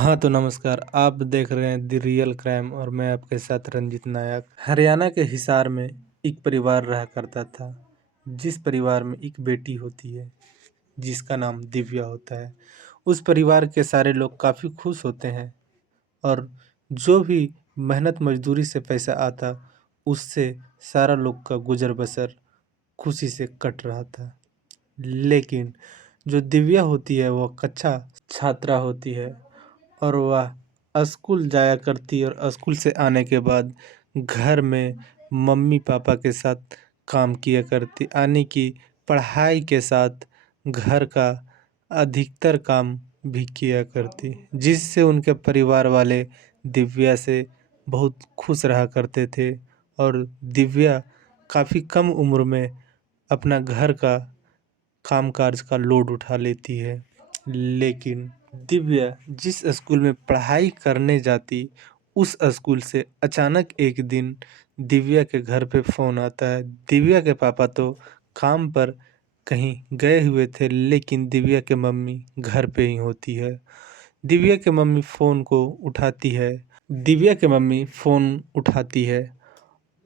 हाँ, तो नमस्कार। आप देख रहे हैं द रियल क्राइम और मैं आपके साथ रंजित नायक। हरियाणा के हिसार में एक परिवार रहा करता था, जिस परिवार में एक बेटी होती है, जिसका नाम दिव्या होता है। उस परिवार के सारे लोग काफ़ी खुश होते हैं और जो भी मेहनत मजदूरी से पैसा आता, उससे सारा लोग का गुजर बसर खुशी से कट रहा था। लेकिन जो दिव्या होती है, वह कच्चा छात्रा होती है और वह स्कूल जाया करती और स्कूल से आने के बाद घर में मम्मी पापा के साथ काम किया करती, यानी कि पढ़ाई के साथ घर का अधिकतर काम भी किया करती, जिससे उनके परिवार वाले दिव्या से बहुत खुश रहा करते थे। और दिव्या काफ़ी कम उम्र में अपना घर का कामकाज का लोड उठा लेती है। लेकिन दिव्या जिस स्कूल में पढ़ाई करने जाती, उस स्कूल से अचानक एक दिन दिव्या के घर पे फ़ोन आता है। दिव्या के पापा तो काम पर कहीं गए हुए थे, लेकिन दिव्या के मम्मी घर पे ही होती है। दिव्या के मम्मी फ़ोन को उठाती है। दिव्या के मम्मी फ़ोन उठाती है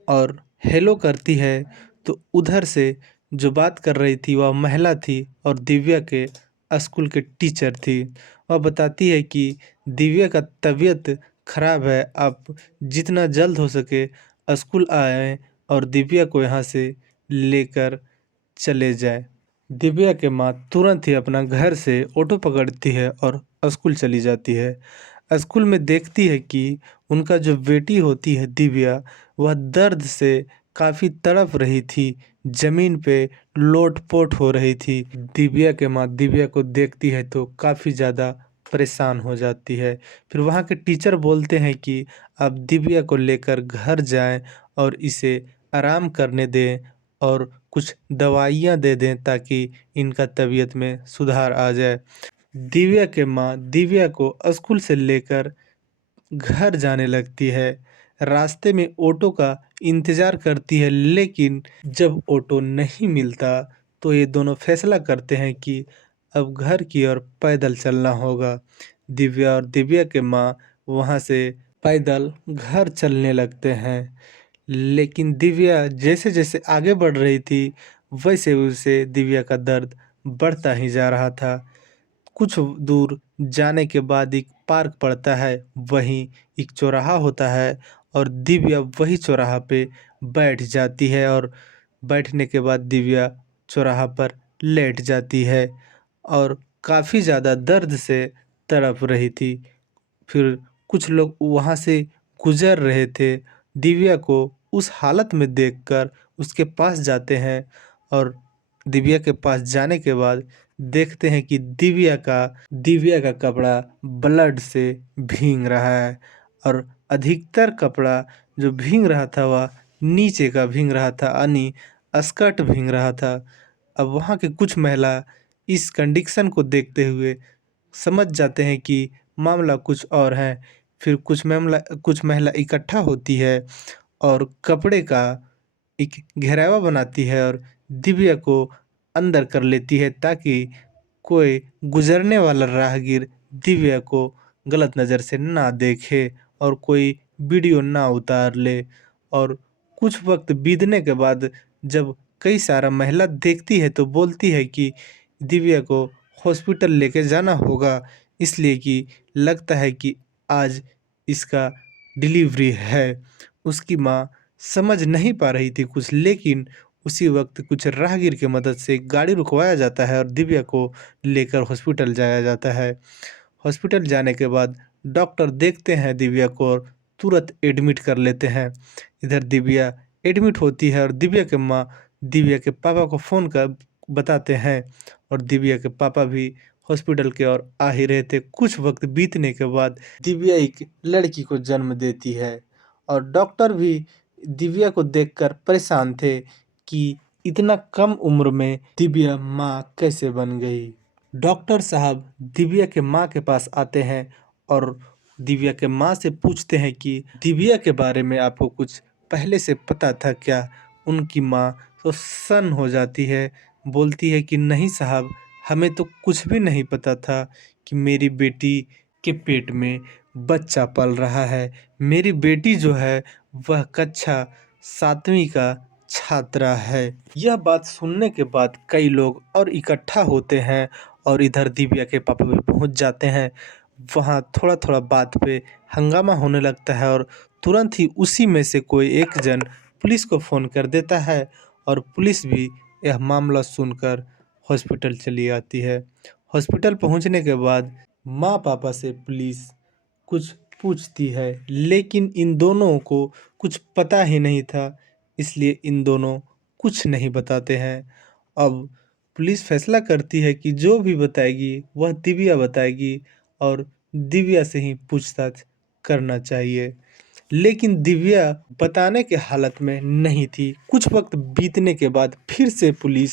और हेलो करती है, तो उधर से जो बात कर रही थी वह महिला थी और दिव्या के स्कूल के टीचर थी। वह बताती है कि दिव्या का तबीयत खराब है, आप जितना जल्द हो सके स्कूल आएँ और दिव्या को यहाँ से लेकर चले जाएँ। दिव्या के माँ तुरंत ही अपना घर से ऑटो पकड़ती है और स्कूल चली जाती है। स्कूल में देखती है कि उनका जो बेटी होती है दिव्या, वह दर्द से काफ़ी तड़प रही थी, ज़मीन पे लोट-पोट हो रही थी। दिव्या के माँ दिव्या को देखती है तो काफ़ी ज़्यादा परेशान हो जाती है। फिर वहाँ के टीचर बोलते हैं कि आप दिव्या को लेकर घर जाएँ और इसे आराम करने दें और कुछ दवाइयाँ दे दें ताकि इनका तबीयत में सुधार आ जाए। दिव्या के माँ दिव्या को स्कूल से लेकर घर जाने लगती है। रास्ते में ऑटो का इंतज़ार करती है, लेकिन जब ऑटो नहीं मिलता तो ये दोनों फैसला करते हैं कि अब घर की ओर पैदल चलना होगा। दिव्या और दिव्या के माँ वहाँ से पैदल घर चलने लगते हैं। लेकिन दिव्या जैसे-जैसे आगे बढ़ रही थी, वैसे-वैसे दिव्या का दर्द बढ़ता ही जा रहा था। कुछ दूर जाने के बाद एक पार्क पड़ता है, वहीं एक चौराहा होता है और दिव्या वही चौराहा पे बैठ जाती है और बैठने के बाद दिव्या चौराहा पर लेट जाती है और काफ़ी ज़्यादा दर्द से तड़प रही थी। फिर कुछ लोग वहाँ से गुज़र रहे थे। दिव्या को उस हालत में देखकर उसके पास जाते हैं और दिव्या के पास जाने के बाद देखते हैं कि दिव्या का कपड़ा ब्लड से भीग रहा है और अधिकतर कपड़ा जो भीग रहा था वह नीचे का भीग रहा था, यानी स्कर्ट भीग रहा था। अब वहाँ के कुछ महिला इस कंडीशन को देखते हुए समझ जाते हैं कि मामला कुछ और है। फिर कुछ महिला इकट्ठा होती है और कपड़े का एक घेरावा बनाती है और दिव्या को अंदर कर लेती है ताकि कोई गुजरने वाला राहगीर दिव्या को गलत नज़र से ना देखे और कोई वीडियो ना उतार ले। और कुछ वक्त बीतने के बाद जब कई सारा महिला देखती है तो बोलती है कि दिव्या को हॉस्पिटल लेके जाना होगा, इसलिए कि लगता है कि आज इसका डिलीवरी है। उसकी माँ समझ नहीं पा रही थी कुछ, लेकिन उसी वक्त कुछ राहगीर की मदद से गाड़ी रुकवाया जाता है और दिव्या को लेकर हॉस्पिटल जाया जाता है। हॉस्पिटल जाने के बाद डॉक्टर देखते हैं दिव्या को और तुरंत एडमिट कर लेते हैं। इधर दिव्या एडमिट होती है और दिव्या के माँ दिव्या के पापा को फ़ोन कर बताते हैं और दिव्या के पापा भी हॉस्पिटल की ओर आ ही रहे थे। कुछ वक्त बीतने के बाद दिव्या एक लड़की को जन्म देती है और डॉक्टर भी दिव्या को देखकर परेशान थे कि इतना कम उम्र में दिव्या माँ कैसे बन गई। डॉक्टर साहब दिव्या के माँ के पास आते हैं और दिव्या के माँ से पूछते हैं कि दिव्या के बारे में आपको कुछ पहले से पता था क्या? उनकी माँ तो सन्न हो जाती है, बोलती है कि नहीं साहब, हमें तो कुछ भी नहीं पता था कि मेरी बेटी के पेट में बच्चा पल रहा है। मेरी बेटी जो है वह कक्षा 7वीं का छात्रा है। यह बात सुनने के बाद कई लोग और इकट्ठा होते हैं और इधर दिव्या के पापा भी पहुंच जाते हैं। वहां थोड़ा-थोड़ा बात पे हंगामा होने लगता है और तुरंत ही उसी में से कोई एक जन पुलिस को फ़ोन कर देता है और पुलिस भी यह मामला सुनकर हॉस्पिटल चली आती है। हॉस्पिटल पहुंचने के बाद माँ पापा से पुलिस कुछ पूछती है, लेकिन इन दोनों को कुछ पता ही नहीं था, इसलिए इन दोनों कुछ नहीं बताते हैं। अब पुलिस फैसला करती है कि जो भी बताएगी वह दिव्या बताएगी और दिव्या से ही पूछताछ करना चाहिए। लेकिन दिव्या बताने के हालत में नहीं थी। कुछ वक्त बीतने के बाद फिर से पुलिस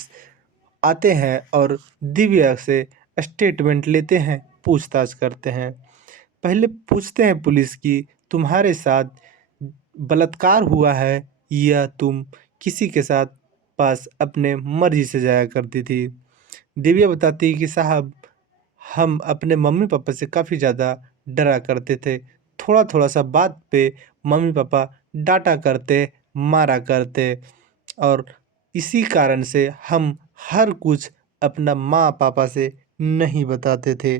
आते हैं और दिव्या से स्टेटमेंट लेते हैं, पूछताछ करते हैं। पहले पूछते हैं पुलिस कि तुम्हारे साथ बलात्कार हुआ है या तुम किसी के साथ पास अपने मर्जी से जाया करती थी। दिव्या बताती है कि साहब हम अपने मम्मी पापा से काफ़ी ज़्यादा डरा करते थे। थोड़ा-थोड़ा सा बात पे मम्मी पापा डाँटा करते, मारा करते और इसी कारण से हम हर कुछ अपना माँ पापा से नहीं बताते थे।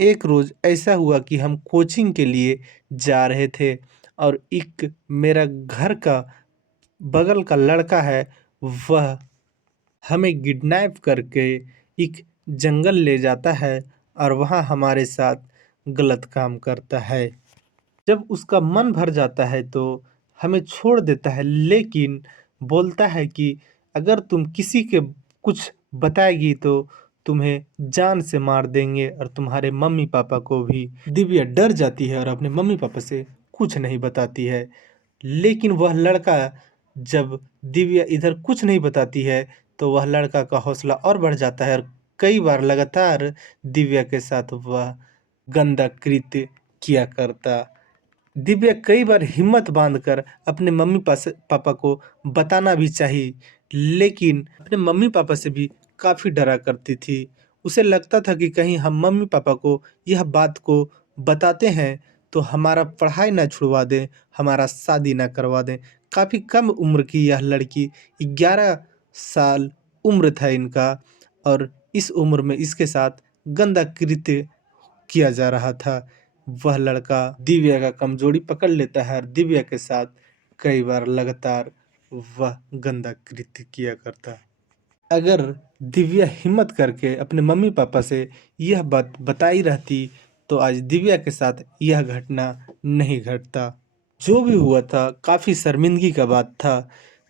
एक रोज़ ऐसा हुआ कि हम कोचिंग के लिए जा रहे थे और एक मेरा घर का बगल का लड़का है, वह हमें किडनैप करके एक जंगल ले जाता है और वहाँ हमारे साथ गलत काम करता है। जब उसका मन भर जाता है तो हमें छोड़ देता है, लेकिन बोलता है कि अगर तुम किसी के कुछ बताएगी तो तुम्हें जान से मार देंगे और तुम्हारे मम्मी पापा को भी। दिव्या डर जाती है और अपने मम्मी पापा से कुछ नहीं बताती है, लेकिन वह लड़का जब दिव्या इधर कुछ नहीं बताती है तो वह लड़का का हौसला और बढ़ जाता है और कई बार लगातार दिव्या के साथ वह गंदा कृत्य किया करता। दिव्या कई बार हिम्मत बांधकर अपने मम्मी पापा को बताना भी चाहिए, लेकिन अपने मम्मी पापा से भी काफ़ी डरा करती थी। उसे लगता था कि कहीं हम मम्मी पापा को यह बात को बताते हैं तो हमारा पढ़ाई ना छुड़वा दें, हमारा शादी ना करवा दें। काफ़ी कम उम्र की यह लड़की, 11 साल उम्र था इनका और इस उम्र में इसके साथ गंदा कृत्य किया जा रहा था। वह लड़का दिव्या का कमजोरी पकड़ लेता है और दिव्या के साथ कई बार लगातार वह गंदा कृत्य किया करता। अगर दिव्या हिम्मत करके अपने मम्मी पापा से यह बात बताई रहती तो आज दिव्या के साथ यह घटना नहीं घटता। जो भी हुआ था काफ़ी शर्मिंदगी का बात था।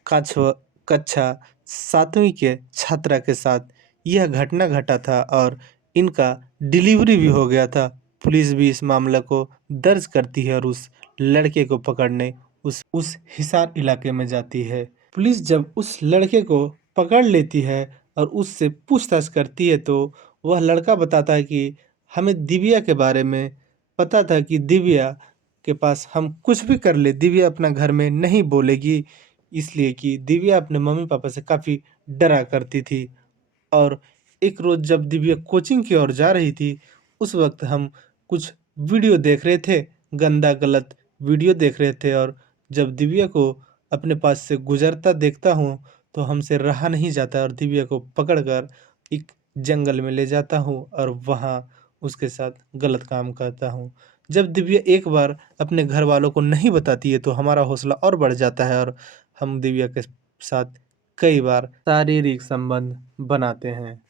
कक्षा 7वीं के छात्रा के साथ यह घटना घटा था और इनका डिलीवरी भी हो गया था। पुलिस भी इस मामले को दर्ज करती है और उस लड़के को पकड़ने उस हिसार इलाके में जाती है। पुलिस जब उस लड़के को पकड़ लेती है और उससे पूछताछ करती है तो वह लड़का बताता है कि हमें दिव्या के बारे में पता था कि दिव्या के पास हम कुछ भी कर ले दिव्या अपना घर में नहीं बोलेगी, इसलिए कि दिव्या अपने मम्मी पापा से काफ़ी डरा करती थी। और एक रोज़ जब दिव्या कोचिंग की ओर जा रही थी, उस वक्त हम कुछ वीडियो देख रहे थे, गंदा गलत वीडियो देख रहे थे और जब दिव्या को अपने पास से गुजरता देखता हूँ तो हमसे रहा नहीं जाता और दिव्या को पकड़कर एक जंगल में ले जाता हूँ और वहाँ उसके साथ गलत काम करता हूँ। जब दिव्या एक बार अपने घर वालों को नहीं बताती है तो हमारा हौसला और बढ़ जाता है और हम दिव्या के साथ कई बार शारीरिक संबंध बनाते हैं।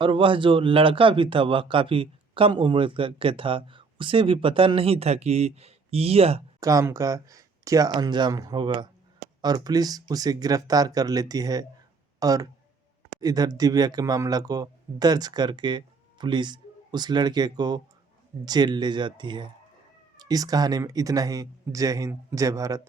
और वह जो लड़का भी था वह काफ़ी कम उम्र के था। उसे भी पता नहीं था कि यह काम का क्या अंजाम होगा और पुलिस उसे गिरफ्तार कर लेती है और इधर दिव्या के मामला को दर्ज करके पुलिस उस लड़के को जेल ले जाती है। इस कहानी में इतना ही। जय हिंद, जय भारत।